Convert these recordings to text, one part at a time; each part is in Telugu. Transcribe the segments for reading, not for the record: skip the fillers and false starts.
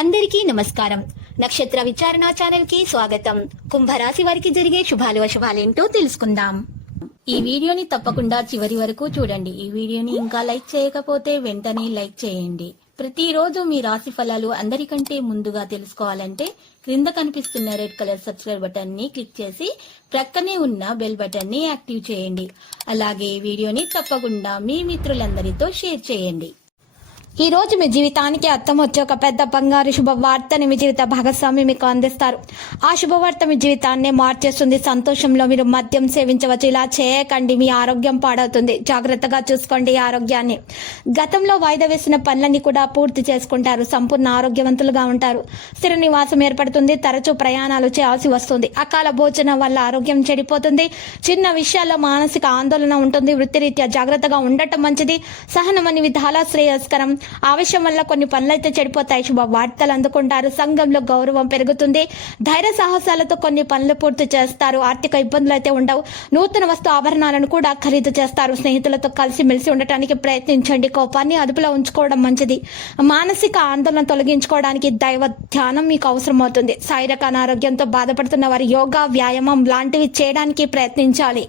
అందరికీ నమస్కారం. నక్షత్ర విచారణ ఛానల్ కి స్వాగతం. కుంభరాశి వారికి జరిగే శుభాలు అశుభాలేంటో తెలుసుకుందాం. ఈ వీడియోని తప్పకుండా చివరి వరకు చూడండి. ఈ వీడియోని ఇంకా లైక్ చేయకపోతే వెంటనే లైక్ చేయండి. ప్రతిరోజు మీ రాశి ఫలాలు అందరికంటే ముందుగా తెలుసుకోవాలంటే క్రింద కనిపిస్తున్న రెడ్ కలర్ సబ్స్క్రైబ్ బటన్ ని క్లిక్ చేసి ప్రక్కనే ఉన్న బెల్ బటన్ ని యాక్టివ్ చేయండి. అలాగే ఈ వీడియోని తప్పకుండా మీ మిత్రులందరితో షేర్ చేయండి. ఈ రోజు మీ జీవితానికి అర్థం వచ్చే ఒక పెద్ద బంగారు శుభవార్తని మీ జీవిత భాగస్వామి మీకు అందిస్తారు. ఆ శుభవార్త మీ జీవితాన్ని మార్చేస్తుంది. సంతోషంలో మీరు మద్యం సేవించవచ్చు. ఇలా చేయకండి, మీ ఆరోగ్యం పాడవుతుంది. జాగ్రత్తగా చూసుకోండి ఆరోగ్యాన్ని. గతంలో వాయిదా వేసిన పనులన్నీ కూడా పూర్తి చేసుకుంటారు. సంపూర్ణ ఆరోగ్యవంతులుగా ఉంటారు. స్థిర నివాసం ఏర్పడుతుంది. తరచూ ప్రయాణాలు చేయాల్సి వస్తుంది. అకాల భోజనం వల్ల ఆరోగ్యం చెడిపోతుంది. చిన్న విషయాల్లో మానసిక ఆందోళన ఉంటుంది. వృత్తిరీత్యా జాగ్రత్తగా ఉండటం మంచిది. సహనం అన్ని విధాలా శ్రేయస్కరం. ఆవేశం వల్ల కొన్ని పనులైతే చెడిపోతాయి. శుభ వార్తలు అందుకుంటారు. సంఘంలో గౌరవం పెరుగుతుంది. ధైర్య సాహసాలతో కొన్ని పనులు పూర్తి చేస్తారు. ఆర్థిక ఇబ్బందులు అయితే ఉండవు. నూతన వస్తు ఆభరణాలను కూడా ఖరీదు చేస్తారు. స్నేహితులతో కలిసి మెలిసి ఉండటానికి ప్రయత్నించండి. కోపాన్ని అదుపులో ఉంచుకోవడం మంచిది. మానసిక ఆందోళన తొలగించుకోవడానికి దైవ ధ్యానం మీకు అవసరం అవుతుంది. శారీరక అనారోగ్యంతో బాధపడుతున్న వారు యోగా, వ్యాయామం లాంటివి చేయడానికి ప్రయత్నించాలి.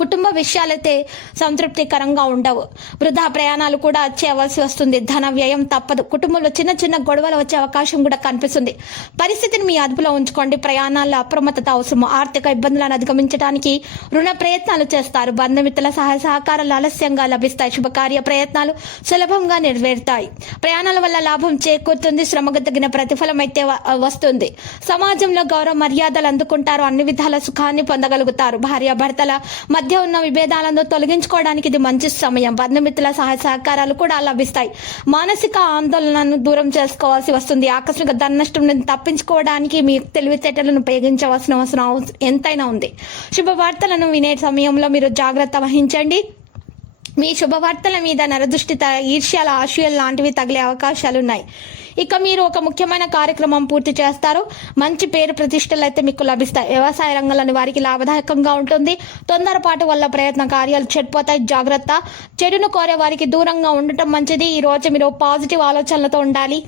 కుటుంబ విషయాలైతే సంతృప్తికరంగా ఉండవు. వృధా ప్రయాణాలు కూడా చేయవలసి వస్తుంది. ధన వ్యయం తప్పదు. కుటుంబంలో చిన్న చిన్న గొడవలు వచ్చే అవకాశం కూడా కనిపిస్తుంది. పరిస్థితిని మీ అదుపులో ఉంచుకోండి. ప్రయాణాల్లో అప్రమత్తత అవసరం. ఆర్థిక ఇబ్బందులను అధిగమించడానికి రుణ ప్రయత్నాలు చేస్తారు. బంధుమిత్రుల సహాయ సహకారాలు ఆలస్యంగా లభిస్తాయి. శుభకార్య ప్రయత్నాలు సులభంగా నెరవేరుతాయి. ప్రయాణాల వల్ల లాభం చేకూరుతుంది. శ్రమకు తగిన ప్రతిఫలం అయితే వస్తుంది. సమాజంలో గౌరవ మర్యాదలు అందుకుంటారు. అన్ని విధాల సుఖాన్ని పొందగలుగుతారు. భార్యాభర్తల మధ్య ఉన్న విభేదాలను తొలగించుకోవడానికి ఇది మంచి సమయం. బంధుమిత్రుల సహాయ సహకారాలు కూడా లభిస్తాయి. మానసిక ఆందోళనను దూరం చేసుకోవాల్సి వస్తుంది. ఆకస్మిక ధన నష్టం నుంచి తప్పించుకోవడానికి మీ తెలివితేటలను ఉపయోగించవలసిన అవసరం ఎంతైనా ఉంది. శుభవార్తలను వినే సమయంలో మీరు జాగ్రత్త వహించండి. మీ శుభవార్తల మీద నరదృష్టి, ఈర్ష్యాల, ఆశయాలు లాంటివి తగిలే అవకాశాలున్నాయి. ఇక మీరు ఒక ముఖ్యమైన కార్యక్రమం పూర్తి చేస్తారు. మంచి పేరు ప్రతిష్టలు అయితే మీకు లభిస్తాయి. వ్యవసాయ రంగంలోని వారికి లాభదాయకంగా ఉంటుంది. తొందరపాటు వల్ల ప్రయత్న కార్యాలు చెడిపోతాయి. జాగ్రత్త. చెడును కోరే వారికి దూరంగా ఉండటం మంచిది. ఈ రోజు మీరు పాజిటివ్ ఆలోచనలతో ఉండాలి.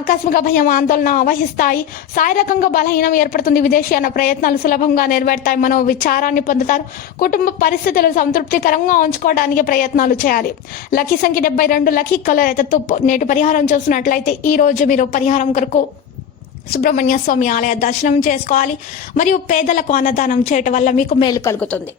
ఆకస్మిక భయం, ఆందోళన వహిస్తాయి. శారీరకంగా బలహీనం ఏర్పడుతుంది. విదేశీయాన ప్రయత్నాలు సులభంగా నెరవేరుతాయి. మనో విచారాన్ని పొందుతారు. కుటుంబ పరిస్థితులు సంతృప్తికరంగా ఉంచుకోవడానికి ప్రయత్నాలు చేయాలి. లక్కీ సంఖ్య 72. లక్కీ కలర్ అయితే తుప్పు. నేటి పరిహారం చూసినట్లయితే ఈ రోజు మీరు పరిహారం కొరకు సుబ్రహ్మణ్య స్వామి ఆలయ దర్శనం చేసుకోవాలి. మరియు పేదలకు అన్నదానం చేయటం వల్ల మీకు మేలు కలుగుతుంది.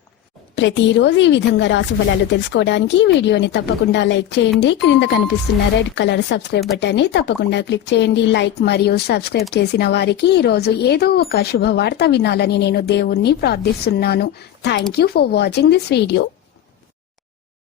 ప్రతిరోజు ఈ విధంగా రాశి ఫలాలు తెలుసుకోవడానికి వీడియోని తప్పకుండా లైక్ చేయండి. క్రింద కనిపిస్తున్న రెడ్ కలర్ సబ్స్క్రైబ్ బటన్ ని తప్పకుండా క్లిక్ చేయండి. లైక్ మరియు సబ్స్క్రైబ్ చేసిన వారికి ఈ రోజు ఏదో ఒక శుభవార్త వినాలని నేను దేవుణ్ణి ప్రార్థిస్తున్నాను. Thank you for watching this video.